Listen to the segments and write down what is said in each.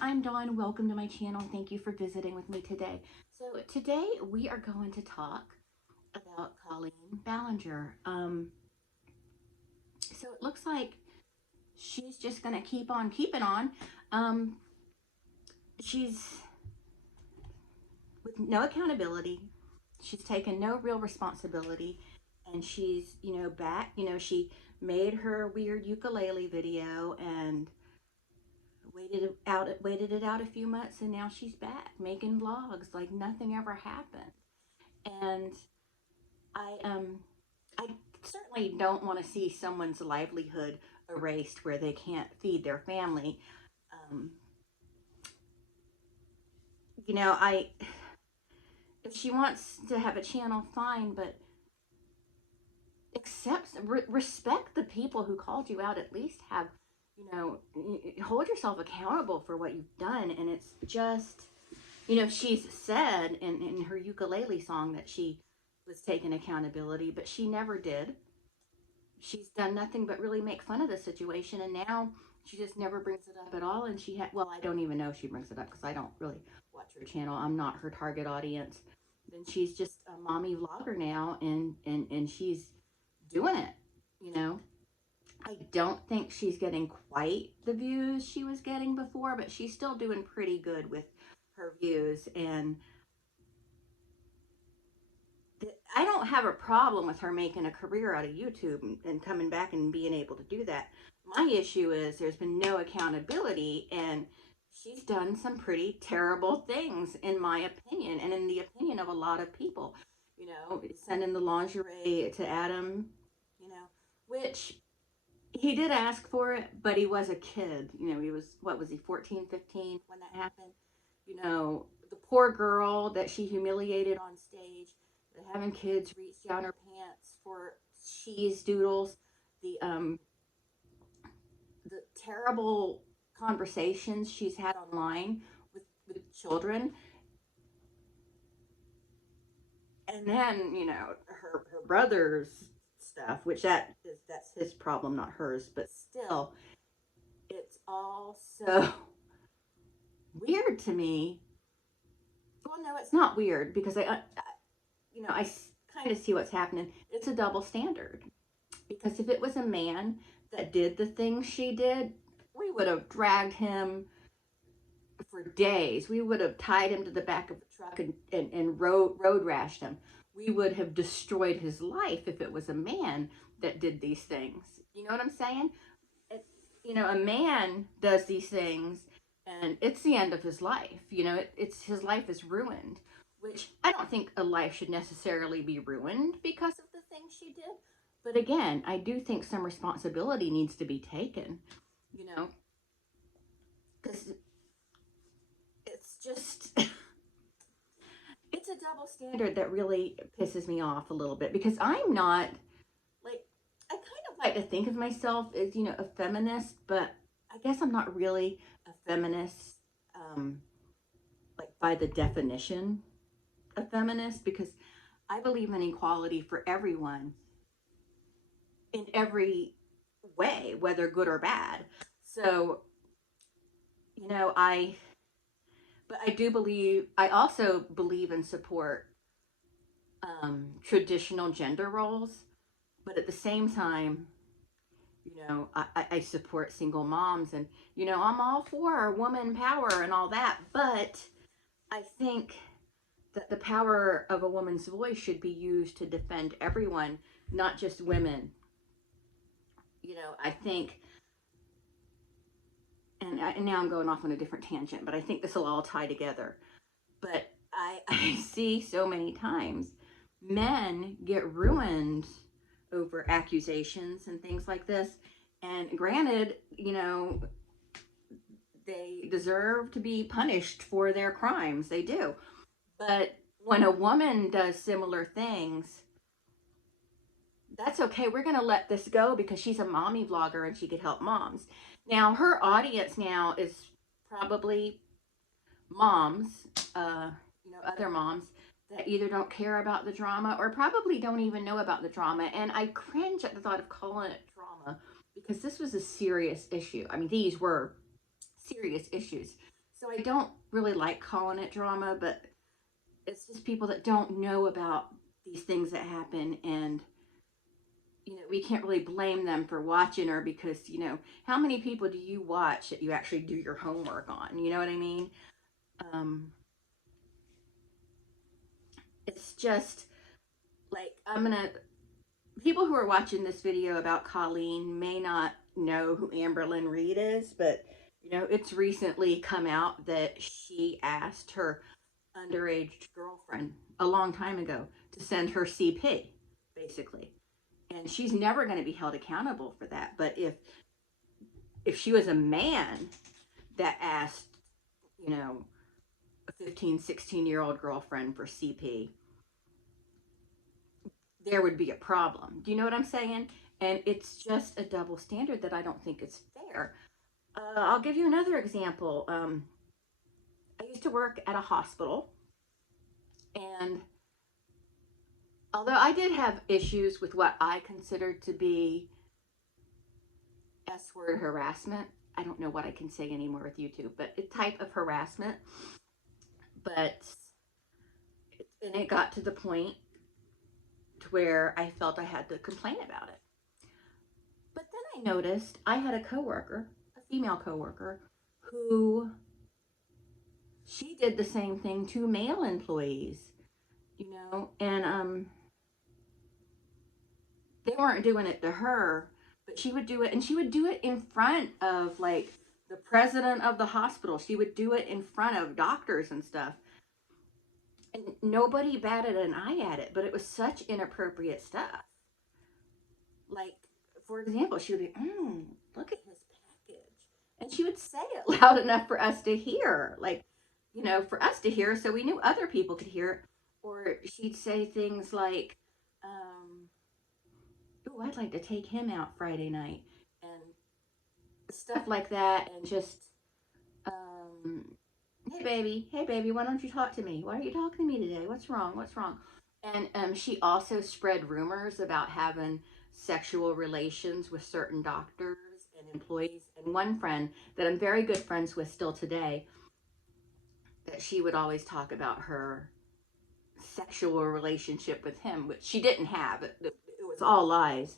I'm Dawn. Welcome to my channel. Thank you for visiting with me today. So today we are going to talk about Colleen Ballinger. So it looks like she's just going to keep on keeping on. Um, she's with no accountability. She's taken no real responsibility, and she's, back. She made her weird ukulele video and waited it out a few months, and now she's back making vlogs like nothing ever happened. And I certainly don't want to see someone's livelihood erased where they can't feed their family. um, I if she wants to have a channel, fine, but respect the people who called you out. At least have, hold yourself accountable for what you've done. And it's just, she's said in her ukulele song that she was taking accountability, but she never did. She's done nothing but really make fun of the situation, and now she just never brings it up at all. And well, I don't even know if she brings it up because I don't really watch her channel. I'm not her target audience. Then she's just a mommy vlogger now, and she's doing it, you know. I don't think she's getting quite the views she was getting before, but she's still doing pretty good with her views. And I don't have a problem with her making a career out of YouTube and coming back and being able to do that. My issue is there's been no accountability, and she's done some pretty terrible things, in my opinion, and in the opinion of a lot of people. Sending the lingerie to Adam, which he did ask for it, but he was a kid. He was, what was he, 14, 15 when that happened? The poor girl that she humiliated on stage, having kids reach down her pants for cheese doodles, the the terrible conversations she's had online with children. And then, her brother's stuff, which that's his problem, not hers, but still, it's all so weird to me. Well, no, it's not weird, because I kind of see what's happening. It's a double standard. Because if it was a man that did the things she did, we would have dragged him for days. We would have tied him to the back of a truck and road rashed him. We would have destroyed his life if it was a man that did these things. You know what I'm saying? It, a man does these things, and it's the end of his life. It's his life is ruined, which I don't think a life should necessarily be ruined because of the things she did. But again, I do think some responsibility needs to be taken, because it's just, it's a double standard that really pisses me off a little bit, because I'm not, like, I kind of like to think of myself as, a feminist, but I guess I'm not really a feminist, like by the definition of feminist, because I believe in equality for everyone in every way, whether good or bad. So, but I also believe and support traditional gender roles. But at the same time, I support single moms, and, I'm all for woman power and all that. But I think that the power of a woman's voice should be used to defend everyone, not just women. I think, and now I'm going off on a different tangent, but I think this will all tie together. But I see so many times men get ruined over accusations and things like this. And granted, they deserve to be punished for their crimes. They do. But when a woman does similar things, that's okay. We're going to let this go because she's a mommy vlogger and she could help moms. Now, her audience now is probably moms, other moms that either don't care about the drama or probably don't even know about the drama. And I cringe at the thought of calling it drama, because this was a serious issue. I mean, these were serious issues. So I don't really like calling it drama, but it's just people that don't know about these things that happen, and we can't really blame them for watching her, because how many people do you watch that you actually do your homework on? You know what I mean? um it's just like, people who are watching this video about Colleen may not know who Amberlyn Reed is, but it's recently come out that she asked her underage girlfriend a long time ago to send her CP, basically. And she's never going to be held accountable for that. But if she was a man that asked, a 15, 16-year-old girlfriend for CP, there would be a problem. Do you know what I'm saying? And it's just a double standard that I don't think is fair. I'll give you another example. I used to work at a hospital, and although I did have issues with what I considered to be S word harassment, I don't know what I can say anymore with YouTube, but a type of harassment. But and it got to the point to where I felt I had to complain about it. But then I noticed I had a coworker, a female coworker, who she did the same thing to male employees, and they weren't doing it to her, but she would do it, and she would do it in front of, like, the president of the hospital. She would do it in front of doctors and stuff. And nobody batted an eye at it, but it was such inappropriate stuff. Like, for example, she would be, look at his package. And she would say it loud enough for us to hear, like, for us to hear, so we knew other people could hear it. Or she'd say things like, oh, I'd like to take him out Friday night, and stuff like that. And just, hey baby, why don't you talk to me? Why aren't you talking to me today? What's wrong? What's wrong? And she also spread rumors about having sexual relations with certain doctors and employees. And one friend that I'm very good friends with still today, that she would always talk about her sexual relationship with him, which she didn't have. It was all lies.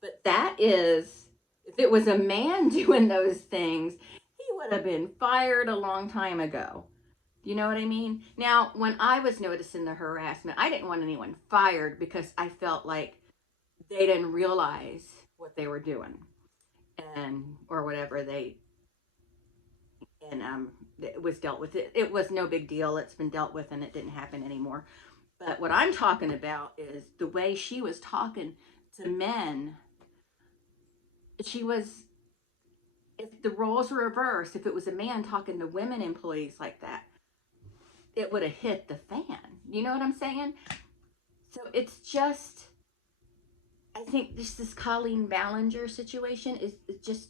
But that is, if it was a man doing those things, he would have been fired a long time ago. You know what I mean? Now, when I was noticing the harassment, I didn't want anyone fired, because I felt like they didn't realize what they were doing, or whatever it was dealt with. It was no big deal. It's been dealt with, and it didn't happen anymore. But what I'm talking about is the way she was talking to men. She was, if the roles were reversed, if it was a man talking to women employees like that, it would have hit the fan. You know what I'm saying? So it's just, I think this Colleen Ballinger situation is just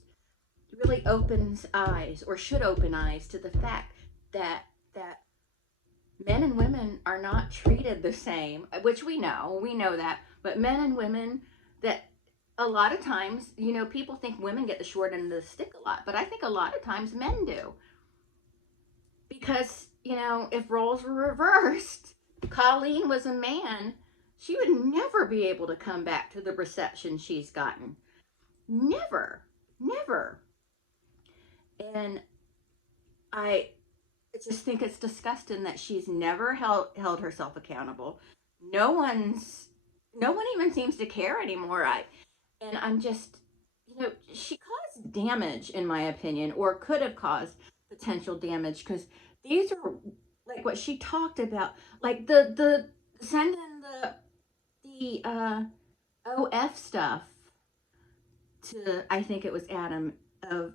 really opens eyes, or should open eyes, to the fact that men and women are not treated the same, which we know that, but men and women, that a lot of times, people think women get the short end of the stick a lot, but I think a lot of times men do. Because, if roles were reversed, Colleen was a man, she would never be able to come back to the reception she's gotten. Never. Never. And I just think it's disgusting that she's never held herself accountable. No one even seems to care anymore. I'm just, she caused damage, in my opinion, or could have caused potential damage, because these are like what she talked about, like the sending the OF stuff to, I think it was Adam, of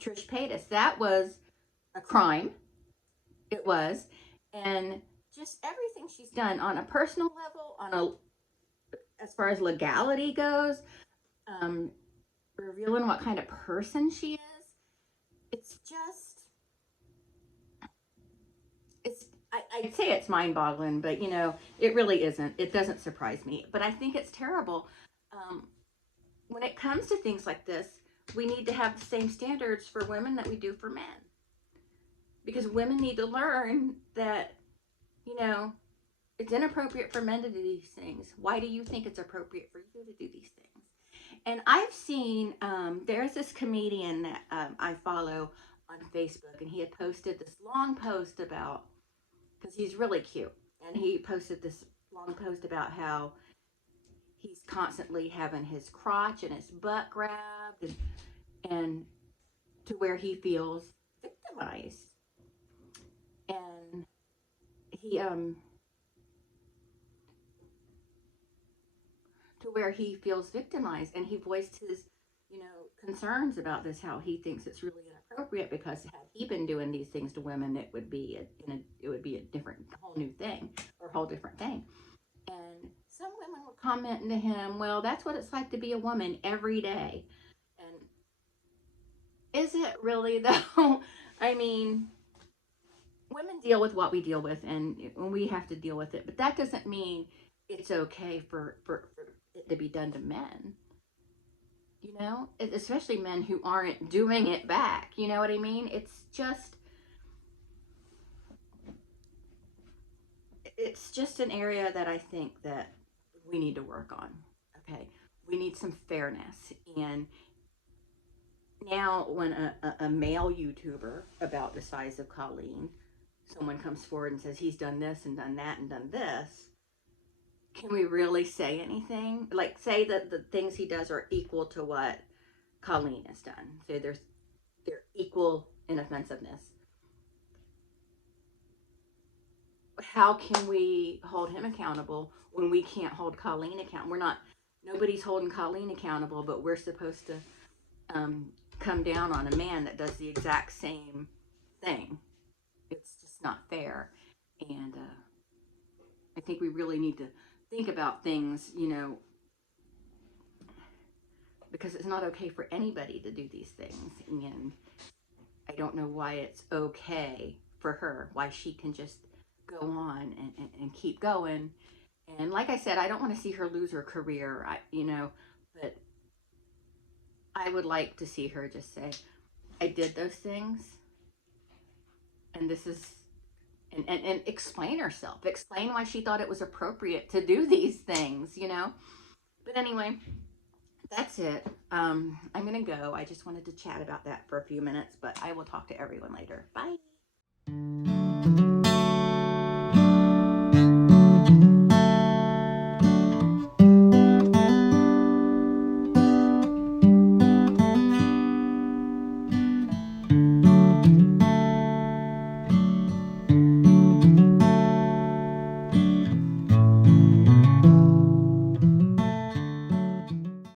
Trish Paytas. That was a crime. It was. And just everything she's done on a personal level, as far as legality goes, revealing what kind of person she is. It's just, I'd say it's mind-boggling, but it really isn't. It doesn't surprise me, but I think it's terrible. When it comes to things like this, we need to have the same standards for women that we do for men. because women need to learn that, you know, it's inappropriate for men to do these things. Why do you think it's appropriate for you to do these things? And I've seen, there's this comedian that I follow on Facebook, and he had posted this long post about, because he's really cute, and he posted this long post about how he's constantly having his crotch and his butt grabbed, and to where he feels victimized. And he, to where he feels victimized, and he voiced his, concerns about this, how he thinks it's really inappropriate, because had he been doing these things to women, it would be it would be a different, whole new thing, or a whole different thing. And some women were commenting to him, well, that's what it's like to be a woman every day. And is it really though? I mean, women deal with what we deal with, and we have to deal with it, but that doesn't mean it's okay for it to be done to men, especially men who aren't doing it back. You know what I mean? It's just an area that I think that we need to work on. Okay, we need some fairness. And now when a male YouTuber about the size of Colleen, someone comes forward and says he's done this and done that and done this, can we really say anything? Like, say that the things he does are equal to what Colleen has done. So they're equal in offensiveness. How can we hold him accountable when we can't hold Colleen accountable? Nobody's holding Colleen accountable, but we're supposed to um, come down on a man that does the exact same thing. It's just not fair. And I think we really need to think about things, because it's not okay for anybody to do these things. And I don't know why it's okay for her, why she can just go on and keep going. And like I said, I don't want to see her lose her career, but I would like to see her just say, I did those things, and this is, and explain herself, explain why she thought it was appropriate to do these things. But anyway, that's it. I'm going to go. I just wanted to chat about that for a few minutes, but I will talk to everyone later. Bye.